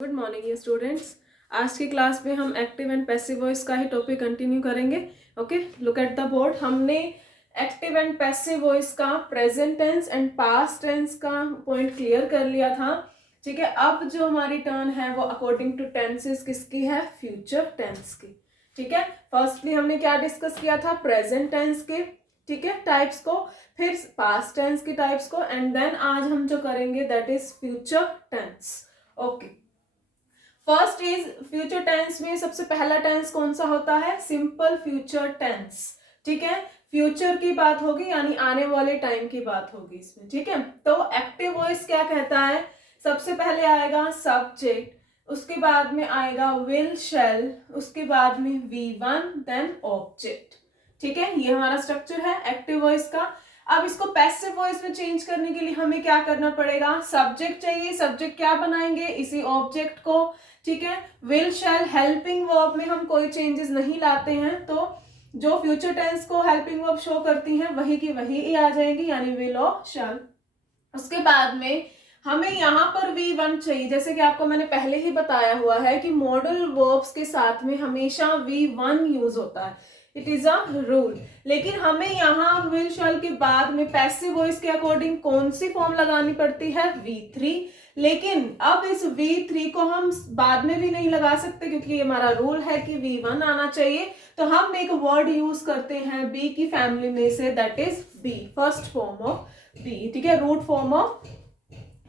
Good morning ये students. आज की क्लास में हम एक्टिव एंड पैसिव वॉइस का ही टॉपिक कंटिन्यू करेंगे। Okay, look at the board. हमने एक्टिव एंड पैसिव वॉइस का present tense and past tense का पॉइंट क्लियर कर लिया था। ठीक है, अब जो हमारी टर्न है वो अकॉर्डिंग टू टेंसेस किसकी है? फ्यूचर टेंस की। ठीक है, फर्स्टली हमने क्या डिस्कस किया था? प्रेजेंट टेंस के, ठीक है, टाइप्स को, फिर पास्ट टेंस के टाइप्स को, एंड देन आज हम जो करेंगे that is future tense. Okay, first is future tense में सबसे पहला टेंस कौन सा होता है? Simple future tense. ठीक है, फ्यूचर की बात होगी यानी आने वाले टाइम की बात होगी इसमें। ठीक है, तो एक्टिव वॉइस क्या कहता है? सबसे पहले आएगा सब्जेक्ट, उसके बाद में आएगा विल शैल, उसके बाद में V1 देन ऑब्जेक्ट। ठीक है, ये हमारा स्ट्रक्चर है एक्टिव वॉइस का। अब इसको पैसिव वॉइस में चेंज करने के लिए हमें क्या करना पड़ेगा? सब्जेक्ट चाहिए, सब्जेक्ट क्या बनाएंगे? इसी ऑब्जेक्ट को। ठीक है, विल शैल हेल्पिंग वर्ब में हम कोई चेंजेस नहीं लाते हैं, तो जो फ्यूचर टेंस को हेल्पिंग वर्ब शो करती हैं वही की वही ही आ जाएंगी, यानी विल और शैल। उसके बाद में हमें यहाँ पर V1 चाहिए, जैसे कि आपको मैंने पहले ही बताया हुआ है कि मॉडल वर्ब्स के साथ में हमेशा V1 यूज होता है, इट इज अ रूल। लेकिन हमें यहाँ विल शैल के बाद में पैसिव वॉइस के अकॉर्डिंग कौन सी फॉर्म लगानी पड़ती है? V3। लेकिन अब इस V3 को हम बाद में भी नहीं लगा सकते क्योंकि हमारा रूल है कि V1 आना चाहिए, तो हम एक वर्ड यूज करते हैं B की फैमिली में से, that is B, first form of B। ठीक है, रूट फॉर्म ऑफ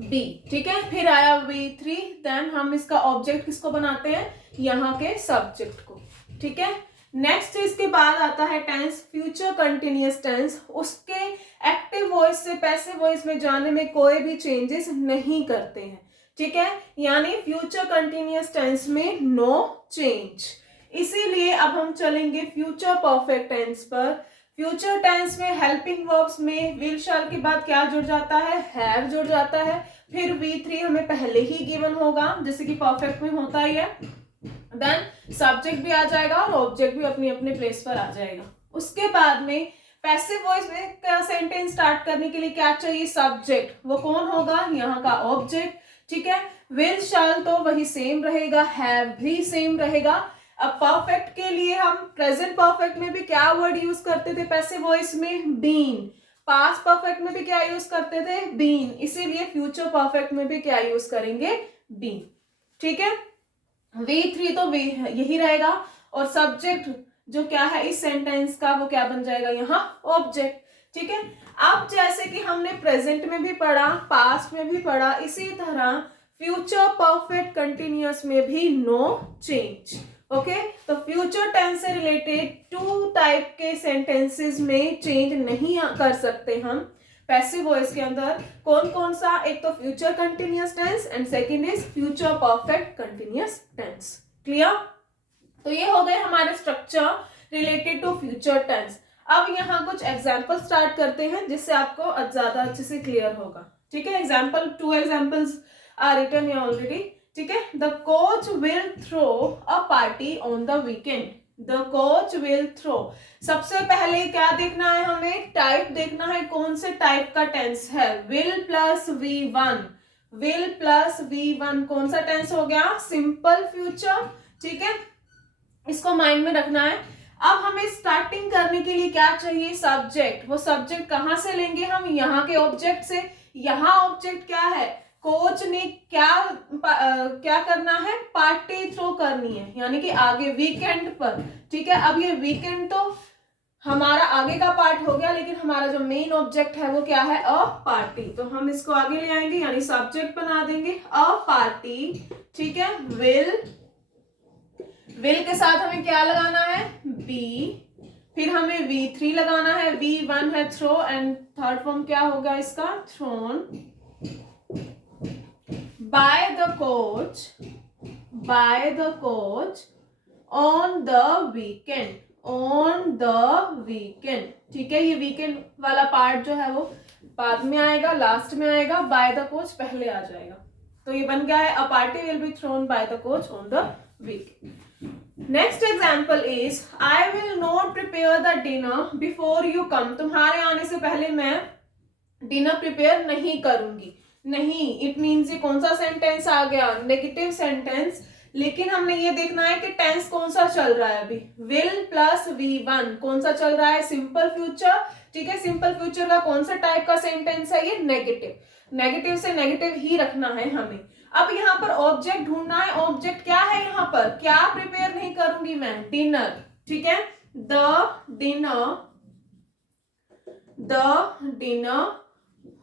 B। ठीक है, फिर आया V3, देन हम इसका ऑब्जेक्ट किसको बनाते हैं? यहाँ के सब्जेक्ट को। ठीक है, नेक्स्ट इसके बाद आता है टेंस फ्यूचर कंटिन्यूअस टेंस। उसके एक्टिव वॉइस से पैसिव वॉइस में जाने में कोई भी चेंजेस नहीं करते हैं। ठीक है, यानी फ्यूचर कंटिन्यूअस टेंस में नो चेंज। इसीलिए अब हम चलेंगे फ्यूचर परफेक्ट टेंस पर। फ्यूचर टेंस में हेल्पिंग वर्ब्स में विल शैल के बाद क्या जुड़ जाता है? हैव जुड़ जाता है। फिर V3 हमें पहले ही गिवन होगा जैसे कि परफेक्ट में होता ही है, देन सब्जेक्ट भी आ जाएगा और ऑब्जेक्ट भी अपनी अपने प्लेस पर आ जाएगा। उसके बाद में पैसिव वॉइस में सेंटेंस स्टार्ट करने के लिए क्या चाहिए? सब्जेक्ट, वो कौन होगा? यहाँ का ऑब्जेक्ट। ठीक है, विल शैल तो वही सेम रहेगा, हैव भी सेम रहेगा। अब परफेक्ट के लिए हम प्रेजेंट परफेक्ट में भी क्या वर्ड यूज करते थे पैसिव वॉइस में? बीन। पास्ट परफेक्ट में भी क्या यूज करते थे? बीन। इसीलिए फ्यूचर परफेक्ट में भी क्या यूज करेंगे? बीन। ठीक है, V3 तो यही रहेगा, और सब्जेक्ट जो क्या है इस सेंटेंस का वो क्या बन जाएगा? यहाँ ऑब्जेक्ट। ठीक है, अब जैसे कि हमने प्रेजेंट में भी पढ़ा, पास्ट में भी पढ़ा, इसी तरह फ्यूचर परफेक्ट कंटिन्यूअस में भी नो चेंज। ओके, तो फ्यूचर टेंस से रिलेटेड टू टाइप के सेंटेंसेस में चेंज नहीं कर सकते हम पैसिव वॉइस के अंदर। कौन कौन सा? एक तो future continuous tense and second is future perfect continuous tense. Clear? तो ये हो गए हमारे structure related to future tense. अब यहाँ कुछ एग्जाम्पल स्टार्ट करते हैं जिससे आपको ज्यादा अच्छे से क्लियर होगा। ठीक है, example, 2 examples are written here already. ठीक है, the coach will throw a party on the weekend. The coach will throw. सबसे पहले क्या देखना है हमें? टाइप देखना है, कौन से टाइप का टेंस है? Will plus V1। Will plus V1 कौन सा टेंस हो गया? Simple future. ठीक है, इसको माइंड में रखना है। अब हमें स्टार्टिंग करने के लिए क्या चाहिए? सब्जेक्ट। वो सब्जेक्ट कहां से लेंगे हम? यहाँ के ऑब्जेक्ट से। यहाँ ऑब्जेक्ट क्या है? कोच ने क्या करना है? पार्टी थ्रो करनी है, यानी कि आगे वीकेंड पर। ठीक है, अब ये वीकेंड तो हमारा आगे का पार्ट हो गया, लेकिन हमारा जो मेन ऑब्जेक्ट है वो क्या है? A party. तो हम इसको आगे ले आएंगे, यानी सब्जेक्ट बना देंगे अ पार्टी। ठीक है, विल के साथ हमें क्या लगाना है? बी। फिर हमें V3 लगाना है, V1 है थ्रो, एंड थर्ड फॉर्म क्या होगा इसका? Thrown. By the coach on the weekend. On the weekend. ठीक है, ये वीकेंड वाला पार्ट जो है वो बाद में आएगा, लास्ट में आएगा, बाय द कोच पहले आ जाएगा। तो ये बन गया है a party will be thrown by the coach on the weekend. Next example is I will not prepare the dinner before you come. तुम्हारे आने से पहले मैं डिनर प्रिपेयर नहीं करूंगी। नहीं, इट मीन्स ये कौन सा सेंटेंस आ गया, नेगेटिव सेंटेंस। लेकिन हमने ये देखना है कि टेंस कौन सा चल रहा है अभी, विल प्लस V1 कौन सा चल रहा है, सिंपल फ्यूचर। ठीक है, सिंपल फ्यूचर का कौन सा टाइप का सेंटेंस है ये, नेगेटिव। नेगेटिव से नेगेटिव ही रखना है हमें। अब यहाँ पर ऑब्जेक्ट ढूंढना है, ऑब्जेक्ट क्या है, यहाँ पर क्या प्रिपेयर नहीं करूंगी मैं, डिनर। ठीक है, द डिनर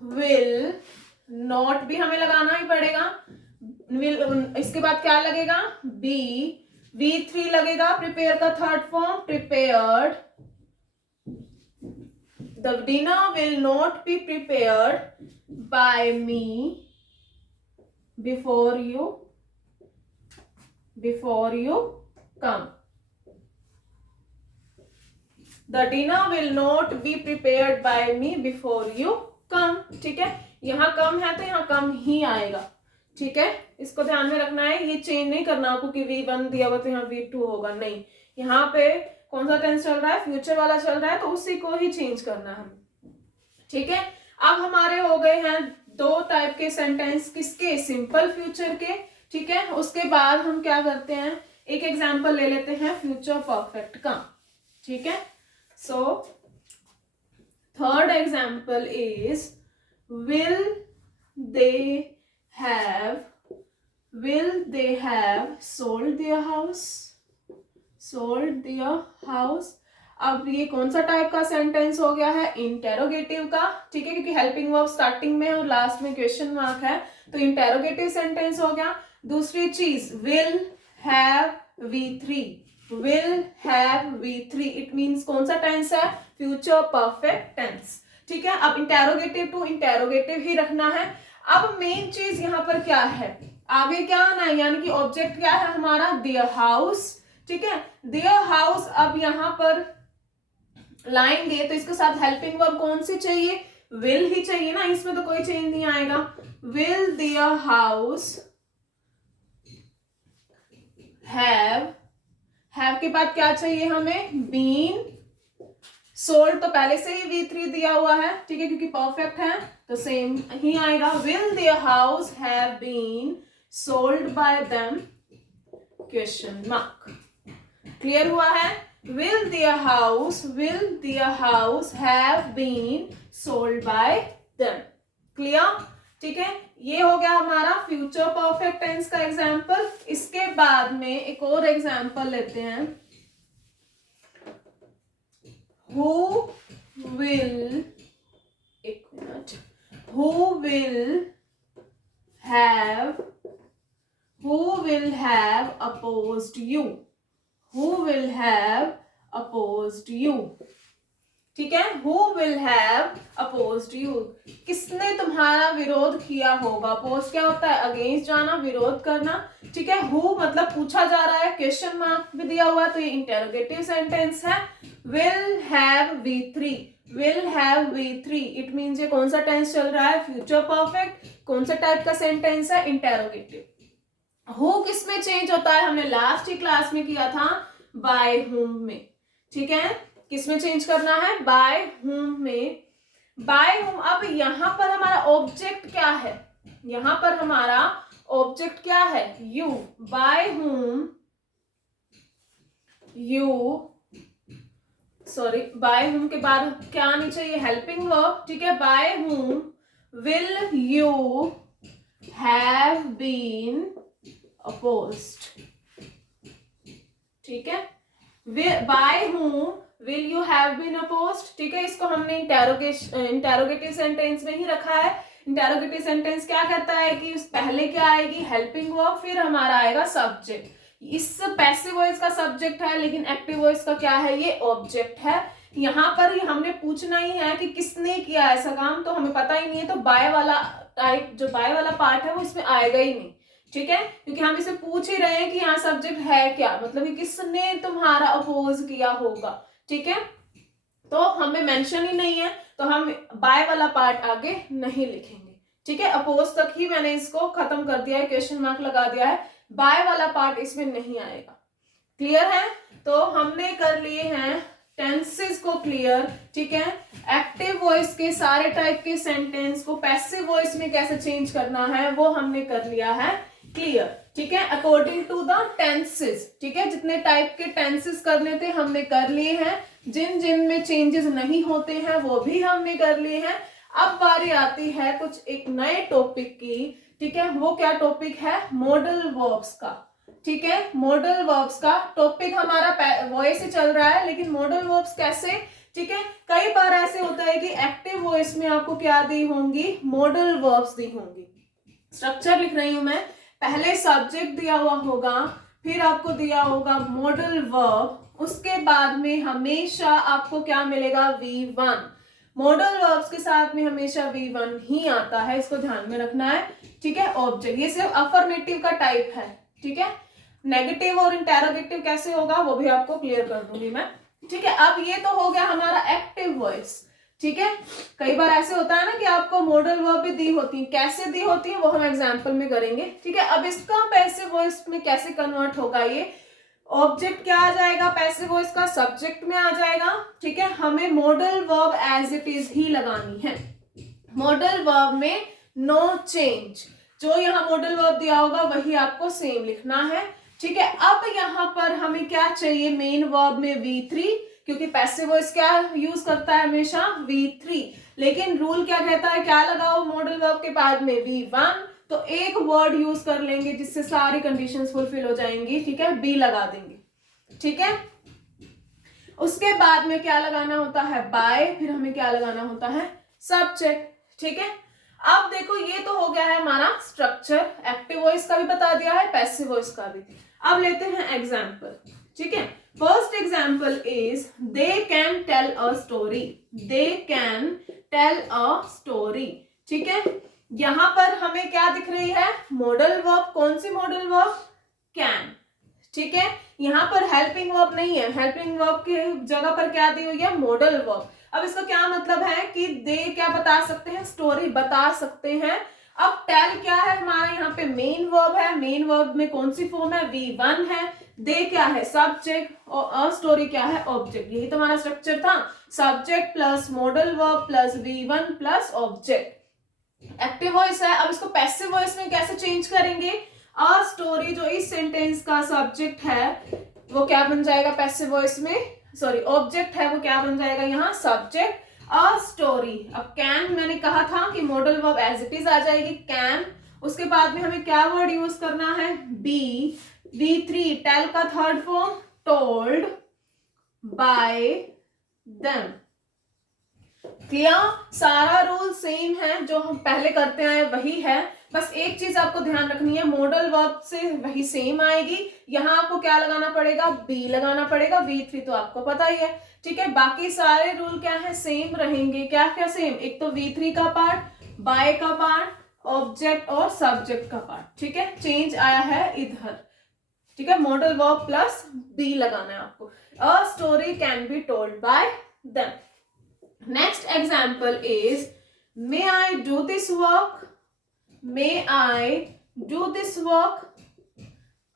विल नॉट भी हमें लगाना ही पड़ेगा, विल इसके बाद क्या लगेगा, बी, V3 लगेगा, प्रिपेयर का third form, prepared. The dinner will not be prepared by me before you come. The dinner will not be prepared by me before you come. ठीक है, यहाँ कम है तो यहाँ कम ही आएगा। ठीक है, इसको ध्यान में रखना है, ये चेंज नहीं करना आपको कि V1 दिया हुआ तो यहाँ V2 होगा, नहीं। यहाँ पे कौन सा टेंस चल रहा है, फ्यूचर वाला चल रहा है, तो उसी को ही चेंज करना है। ठीक है, अब हमारे हो गए हैं दो टाइप के सेंटेंस, किसके, सिंपल फ्यूचर के। ठीक है, उसके बाद हम क्या करते हैं, एक एग्जाम्पल ले लेते हैं फ्यूचर परफेक्ट का। ठीक है, so third example is will they have sold their house। अब ये कौन सा टाइप का सेंटेंस हो गया है, इंटेरोगेटिव का। ठीक है, क्योंकि हेल्पिंग वर्ब स्टार्टिंग में और लास्ट में क्वेश्चन मार्क है, तो इंटेरोगेटिव सेंटेंस हो गया। दूसरी चीज, will have V3, it means कौन सा टेंस है, फ्यूचर परफेक्ट टेंस। ठीक है, अब इंटेरोगेटिव टू इंटेरोगेटिव ही रखना है। अब मेन चीज यहाँ पर क्या है, आगे क्या आना है, यानी कि ऑब्जेक्ट क्या है हमारा, देयर हाउस। ठीक है, देयर हाउस। अब यहाँ पर लाएंगे तो इसके साथ हेल्पिंग वर्ब कौन सी चाहिए, विल ही चाहिए ना, इसमें तो कोई चेंज नहीं आएगा। विल देयर हाउस हैव के बाद क्या चाहिए हमें, बीन सोल्ड, तो पहले से ही V3 दिया हुआ है। ठीक है, क्योंकि परफेक्ट है तो सेम ही आएगा। Will their house have been sold by them, question mark. Clear हुआ है, will their house have been sold by them। Clear. ठीक है, ये हो गया हमारा फ्यूचर परफेक्ट टेंस का एग्जाम्पल। इसके बाद में एक और एग्जाम्पल लेते हैं, who will have opposed you। ठीक है, who will have opposed you, किसने तुम्हारा विरोध किया होगा। अपोज क्या होता है, अगेंस्ट जाना, विरोध करना। ठीक है, who मतलब पूछा जा रहा है, क्वेश्चन मार्क भी दिया हुआ है, तो ये इंटेरोगेटिव सेंटेंस है। will have V3, it means ये कौन सा टेंस चल रहा है, फ्यूचर परफेक्ट। कौन सा टाइप का सेंटेंस है, इंटेरोगेटिव। हु किस में चेंज होता है, हमने लास्ट ही क्लास में किया था, बाय हुम में। ठीक है, किस में चेंज करना है, बाय हुम में। By whom. अब यहां पर हमारा ऑब्जेक्ट क्या है, यहां पर हमारा ऑब्जेक्ट क्या है, you. By whom by whom के बाद क्या आनी चाहिए, हेल्पिंग वर्ब। ठीक है, by whom will you have been opposed. ठीक है, by whom will you have been opposed. ठीक है, इसको हमने इंटेरोगेटिव सेंटेंस में ही रखा है। इंटेरोगेटिव सेंटेंस क्या कहता है कि उस पहले क्या आएगी, हेल्पिंग वर्ब, फिर हमारा आएगा सब्जेक्ट। इस पैसिव वॉइस का सब्जेक्ट है, लेकिन एक्टिव वॉइस का क्या है, ये ऑब्जेक्ट है। यहाँ पर हमने पूछना ही है कि किसने किया ऐसा काम, तो हमें पता ही नहीं है, तो बाय वाला टाइप, जो बाय वाला पार्ट है वो इसमें आएगा ही नहीं। ठीक है, क्योंकि हम इसे पूछ ही रहे हैं कि यहाँ सब्जेक्ट है क्या, मतलब कि किसने तुम्हारा अपोज किया होगा। ठीक है, तो हमें मेंशन ही नहीं है, तो हम बाय वाला पार्ट आगे नहीं लिखेंगे। ठीक है, अपोज तक ही मैंने इसको खत्म कर दिया है, क्वेश्चन मार्क लगा दिया है, बाय वाला पार्ट इसमें नहीं आएगा। क्लियर है, तो हमने कर लिए हैं टेंसेस को क्लियर, ठीक है, एक्टिव वॉइस के सारे टाइप के सेंटेंस को पैसिव वॉइस में कैसे चेंज करना है वो हमने कर लिया है क्लियर, ठीक है, अकॉर्डिंग टू द टेंसेस, ठीक है, जितने टाइप के टेंसेस करने थे हमने कर लिए हैं, जिन जिन में चेंजेस नहीं होते हैं वो भी हमने कर लिए हैं। अब बारी आती है कुछ एक नए टॉपिक की, ठीक है, वो क्या टॉपिक है, मॉडल वर्ब्स का, ठीक है, मॉडल वर्ब्स का टॉपिक हमारा वॉइस से चल रहा है, लेकिन मॉडल वर्ब्स कैसे, ठीक है, कई बार ऐसे होता है कि एक्टिव वॉइस में आपको क्या दी होंगी, मॉडल वर्ब्स दी होंगी। स्ट्रक्चर लिख रही हूं मैं, पहले सब्जेक्ट दिया हुआ होगा, फिर आपको दिया होगा मॉडल वर्ब, उसके बाद में हमेशा आपको क्या मिलेगा, V1। मॉडल वर्ब्स के साथ में हमेशा V1 ही आता है, इसको ध्यान में रखना है, ठीक है। ऑब्जेक्ट ये सिर्फ अफर्मेटिव का टाइप है, ठीक है, नेगेटिव और इंटेरोगेटिव कैसे होगा वो भी आपको क्लियर कर दूंगी मैं, ठीक है। अब ये तो हो गया हमारा एक्टिव वॉइस, ठीक है। कई बार ऐसे होता है ना कि आपको मॉडल वर्ब भी दी होती है, कैसे दी होती है वो हम एग्जांपल में करेंगे, ठीक है। अब इसका पैसिव वॉइस में कैसे कन्वर्ट होगा, ये ऑब्जेक्ट क्या आ जाएगा, पैसिव वॉइस का सब्जेक्ट में आ जाएगा, ठीक है। हमें model verb as it is ही लगानी है, मॉडल वर्ब में नो चेंज, जो यहाँ मॉडल वर्ब दिया होगा वही आपको सेम लिखना है, ठीक है। अब यहाँ पर हमें क्या चाहिए, मेन वर्ब में V3, क्योंकि पैसिव वॉइस क्या यूज करता है हमेशा, V3, लेकिन रूल क्या कहता है, क्या लगाओ मॉडल वर्ब के बाद में V1, तो एक वर्ड यूज कर लेंगे जिससे सारी कंडीशंस फुलफिल हो जाएंगी, ठीक है, B लगा देंगे, ठीक है। उसके बाद में क्या लगाना होता है, बाय, फिर हमें क्या लगाना होता है, सब्जेक्ट, ठीक है। अब देखो ये तो हो गया है हमारा स्ट्रक्चर, एक्टिव वॉइस का भी बता दिया है, पैसिव वॉइस का भी। अब लेते हैं एग्जाम्पल, ठीक है। First example is they can tell a story, they can tell a story, ठीक है। यहां पर हमें क्या दिख रही है, मॉडल वर्ब, कौन सी मॉडल वर्ब, कैन, ठीक है। यहां पर हेल्पिंग वर्ब नहीं है, हेल्पिंग वर्ब की जगह पर क्या दी हुई है, मॉडल वर्ब। अब इसका क्या मतलब है कि दे क्या बता सकते हैं, स्टोरी बता सकते हैं। अब टेल क्या है हमारा यहाँ पे मेन वर्ब है, मेन वर्ब में कौन सी फॉर्म है, V1 है, दे क्या है सब्जेक्ट, और अ स्टोरी क्या है ऑब्जेक्ट, यही तो हमारा स्ट्रक्चर था, subject plus modal verb plus V1 plus object. Active voice है, अब इसको पैसिव वॉइस में कैसे चेंज करेंगे, अ स्टोरी जो इस सेंटेंस का सब्जेक्ट है वो क्या बन जाएगा पैसिव वॉइस में, सॉरी ऑब्जेक्ट है वो क्या बन जाएगा यहाँ सब्जेक्ट, अ स्टोरी। अब कैन मैंने कहा था कि modal verb as it is आ जाएगी कैन, उसके बाद में हमें क्या वर्ड यूज करना है, बी, V3, टेल का third form told, by, them, clear. सारा रूल सेम है, जो हम पहले करते आए वही है, बस एक चीज आपको ध्यान रखनी है, मॉडल वर्ब से वही सेम आएगी, यहाँ आपको क्या लगाना पड़ेगा, बी लगाना पड़ेगा, V3 तो आपको पता ही है, ठीक है। बाकी सारे रूल क्या है, सेम रहेंगे, क्या क्या सेम, एक तो V3 का पार्ट, बाय का पार्ट, ऑब्जेक्ट और सब्जेक्ट का पार्ट, ठीक है। चेंज आया है इधर, ठीक है, मॉडल वर्ब प्लस बी लगाना है आपको, अ story can be told by them. Next example is, may I do this work? May I do this work?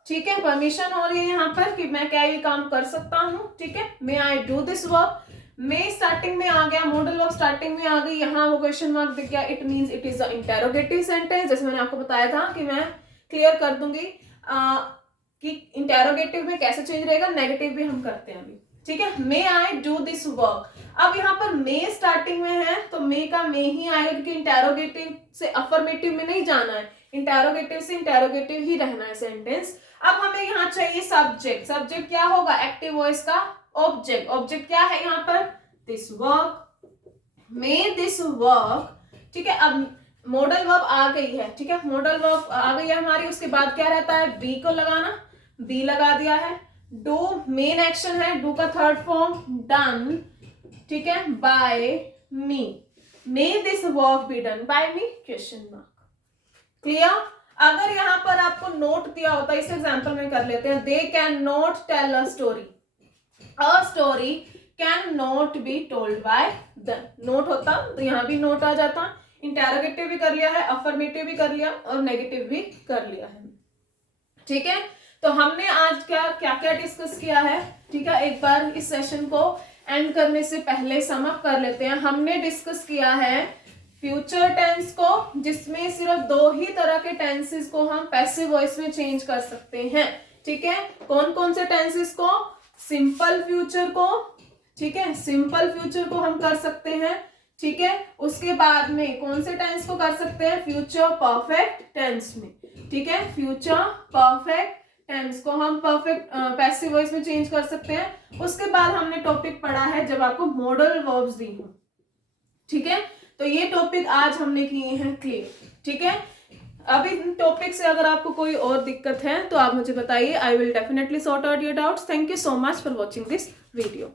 ठीक है, परमिशन हो रही है यहाँ पर कि मैं क्या ये काम कर सकता हूँ, ठीक है। May I do this work? may starting में आ गया, मॉडल वर्ब स्टार्टिंग में आ गई, यहाँ वो क्वेश्चन मार्क दिख गया, it means it is a interrogative sentence, जैसे मैंने आपको बताया था कि मैं क्लियर कर दूंगी कि इंटेरोगेटिव में कैसे चेंज रहेगा, नेगेटिव भी हम करते हैं अभी, ठीक है। मे आई डू दिस वर्क, अब यहाँ पर मे स्टार्टिंग में है तो मे का मे ही आएगा, क्योंकि इंटेरोगेटिव से अफर्मेटिव में नहीं जाना है, इंटेरोगेटिव से इंटेरोगेटिव ही रहना है सेंटेंस। अब हमें यहाँ चाहिए सब्जेक्ट, सब्जेक्ट क्या होगा, एक्टिव वॉइस का ऑब्जेक्ट, ऑब्जेक्ट क्या है यहाँ पर, this work, may this work, ठीक है। अब मॉडल वर्ब आ गई है, ठीक है, मॉडल वर्ब आ गई है हमारी, उसके बाद क्या रहता है, बी को लगाना, बी लगा दिया है, डू मेन एक्शन है, डू का थर्ड फॉर्म डन, ठीक है, by me, may this work be done by me, question mark, clear. अगर यहाँ पर आपको नोट दिया होता, इस एग्जांपल में कर लेते हैं, they can not tell a story, a story can not be told by them, not होता तो यहाँ भी नोट आ जाता, इंटेरोगेटिव भी कर लिया है, अफर्मेटिव भी कर लिया और नेगेटिव भी कर लिया है, ठीक है। तो हमने आज क्या क्या क्या डिस्कस किया है, ठीक है, एक बार इस सेशन को एंड करने से पहले सम अप कर लेते हैं। हमने डिस्कस किया है फ्यूचर टेंस को, जिसमें सिर्फ 2 ही तरह के टेंसेस को हम पैसिव वॉइस में चेंज कर सकते हैं। ठीक है, कौन कौन से टेंसेस को? सिंपल फ्यूचर को, ठीक है, सिंपल फ्यूचर को हम कर सकते हैं। ठीक है, उसके बाद में कौन से टेंस को कर सकते हैं? फ्यूचर परफेक्ट टेंस में। ठीक है, फ्यूचर परफेक्ट टेंस को हम परफेक्ट पैसिव वॉइस में चेंज कर सकते हैं। उसके बाद हमने टॉपिक पढ़ा है जब आपको मॉडल वर्ब्स दी हो। ठीक है, तो ये टॉपिक आज हमने किए हैं क्लियर। ठीक है, अब इन टॉपिक से अगर आपको कोई और दिक्कत है तो आप मुझे बताइए, I will definitely sort out your doubts. Thank you so much for watching this video.